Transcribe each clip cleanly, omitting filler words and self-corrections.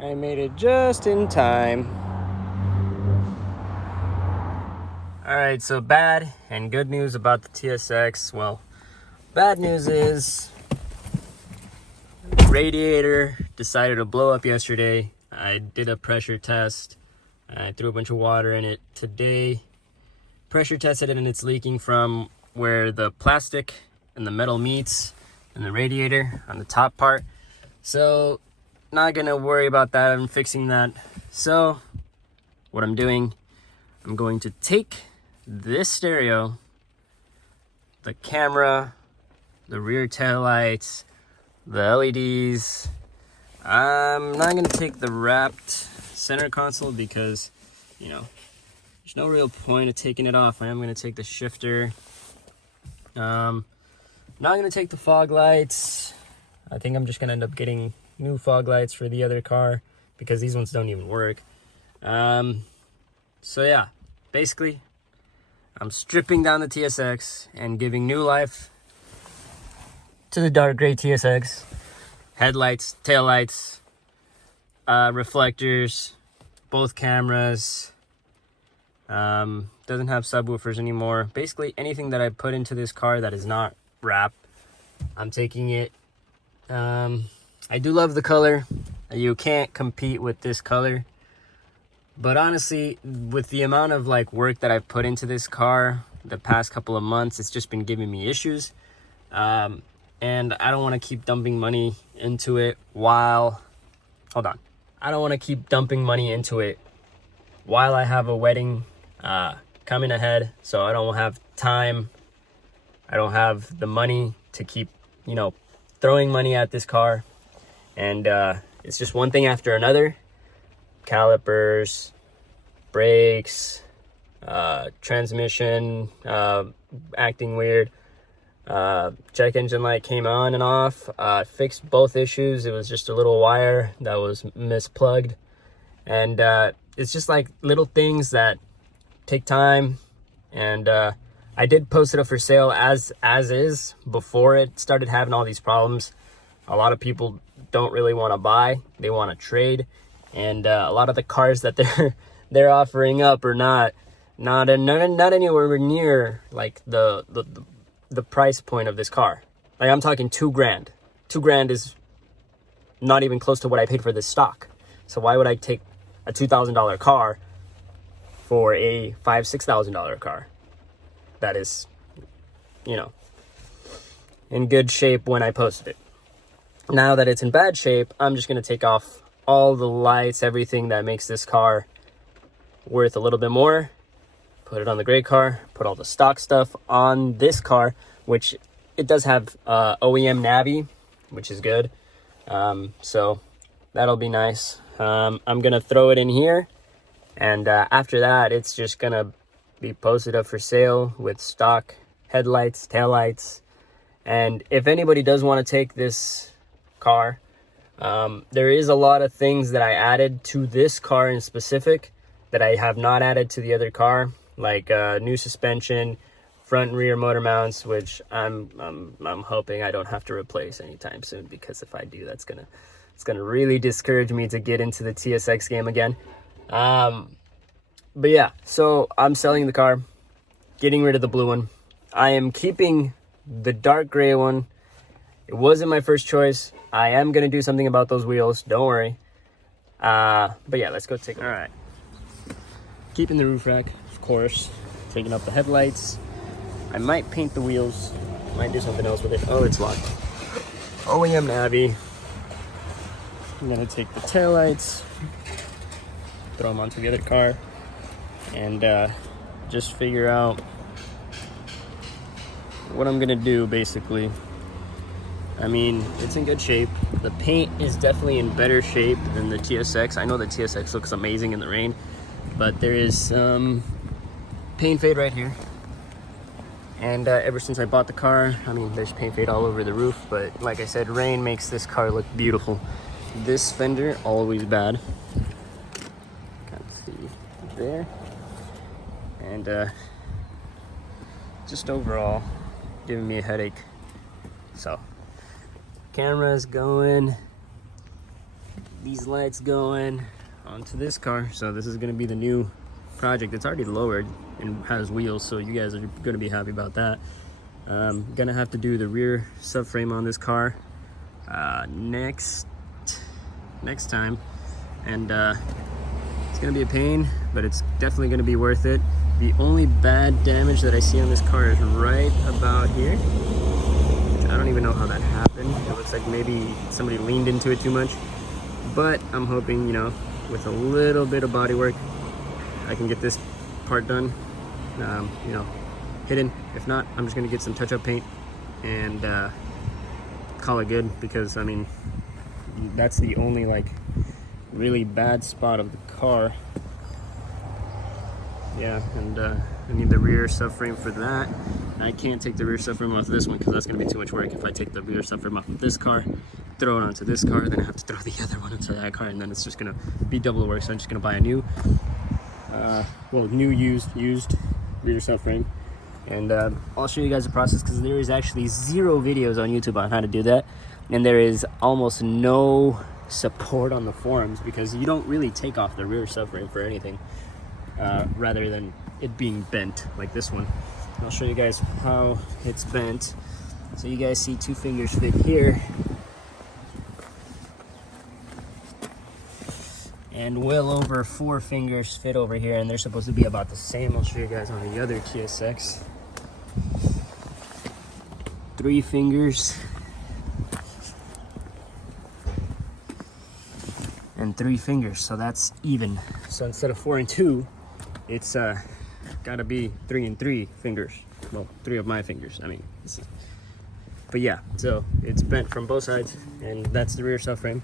I made it just in time. Alright, so bad and good news about the TSX. Well, bad news is radiator decided to blow up yesterday. I did a pressure test. I threw a bunch of water in it today. Pressure tested it and it's leaking from where the plastic and the metal meets and the radiator on the top part. So not gonna worry about that. I'm fixing that. So what I'm doing, I'm going to take this stereo, the camera, the rear tail lights, the LEDs. I'm not gonna take the wrapped center console because, you know, there's no real point of taking it off. I am gonna take the shifter. Not gonna take the fog lights. I think I'm just gonna end up getting new fog lights for the other car because these ones don't even work. So yeah, basically I'm stripping down the TSX and giving new life to the dark gray TSX. Headlights, taillights, reflectors, both cameras. Doesn't have subwoofers anymore. Basically anything that I put into this car that is not wrapped, I'm taking it. I do love the color. You can't compete with this color. But honestly, with the amount of like work that I've put into this car the past couple of months, it's just been giving me issues. And I don't want to keep dumping money into it while... Hold on. I don't want to keep dumping money into it while I have a wedding coming ahead. So I don't have time. I don't have the money to keep, you know, throwing money at this car. And it's just one thing after another. Calipers, brakes, transmission acting weird, check engine light came on and off. Fixed both issues. It was just a little wire that was misplugged, and it's just like little things that take time. And I did post it up for sale as is before it started having all these problems. A lot of people don't really want to buy, they want to trade. And a lot of the cars that they're offering up are not anywhere near like the price point of this car. Like I'm talking $2,000. $2,000 is not even close to what I paid for this stock. So why would I take a $2,000 car for a $5,000-$6,000 car that is, you know, in good shape when I posted it? Now that it's in bad shape, I'm just gonna take off all the lights, everything that makes this car worth a little bit more, put it on the gray car, put all the stock stuff on this car, which it does have OEM Navi, which is good. So that'll be nice. I'm gonna throw it in here, and after that it's just gonna be posted up for sale with stock headlights, taillights. And if anybody does want to take this car, there is a lot of things that I added to this car in specific that I have not added to the other car, like new suspension, front and rear motor mounts, which I'm hoping I don't have to replace anytime soon, because if I do, it's gonna really discourage me to get into the TSX game again. But yeah, so I'm selling the car, getting rid of the blue one. I am keeping the dark gray one. It wasn't my first choice. I am going to do something about those wheels. Don't worry. But yeah, let's go take a look. All right. Keeping the roof rack, of course. Taking up the headlights. I might paint the wheels. Might do something else with it. Oh, it's locked. OEM Navi. I'm going to take the taillights, throw them onto the other car, and just figure out what I'm going to do, basically. I mean, it's in good shape. The paint is definitely in better shape than the TSX. I know the TSX looks amazing in the rain, but there is some paint fade right here. And ever since I bought the car, I mean, there's paint fade all over the roof, but like I said, rain makes this car look beautiful. This fender, always bad. Can't see there. And just overall, giving me a headache. So, camera's going, these lights going onto this car. So this is going to be the new project. It's already lowered and has wheels, so you guys are going to be happy about that. Gonna have to do the rear subframe on this car next time, and it's gonna be a pain, but it's definitely gonna be worth it. The only bad damage that I see on this car is right about here, which I don't even know how that happened. It looks like maybe somebody leaned into it too much, but I'm hoping, you know, with a little bit of body work I can get this part done, you know, hidden. If not, I'm just gonna get some touch-up paint and call it good, because I mean, that's the only like really bad spot of the car. Yeah, and I need the rear subframe for that. I can't take the rear subframe off this one because that's gonna be too much work. If I take the rear subframe off of this car, throw it onto this car, then I have to throw the other one into that car, and then it's just gonna be double work. So I'm just gonna buy a new, used rear subframe. And I'll show you guys the process, because there is actually 0 videos on YouTube on how to do that, and there is almost no support on the forums, because you don't really take off the rear subframe for anything rather than it being bent like this one. I'll show you guys how it's bent. So you guys see 2 fingers fit here and well over 4 fingers fit over here, and they're supposed to be about the same. I'll show you guys on the other TSX. 3 fingers and 3 fingers, so that's even. So instead of 4 and 2, it's gotta be 3 and 3 fingers. Well, 3 of my fingers, I mean, but yeah, so it's bent from both sides, and that's the rear subframe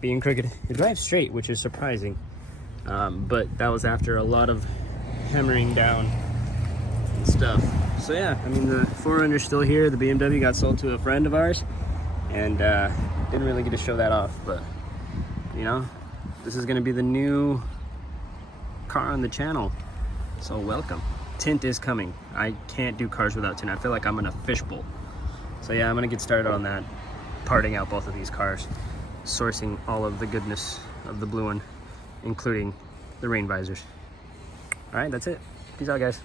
being crooked. It drives straight, which is surprising, but that was after a lot of hammering down and stuff. So yeah, I mean, the 4Runner's still here. The BMW got sold to a friend of ours, and didn't really get to show that off, but you know, this is gonna be the new car on the channel, so welcome. Tint is coming. I can't do cars without tint. I feel like I'm in a fishbowl. So yeah, I'm gonna get started on that, parting out both of these cars, sourcing all of the goodness of the blue one, including the rain visors. All right, that's it. Peace out, guys.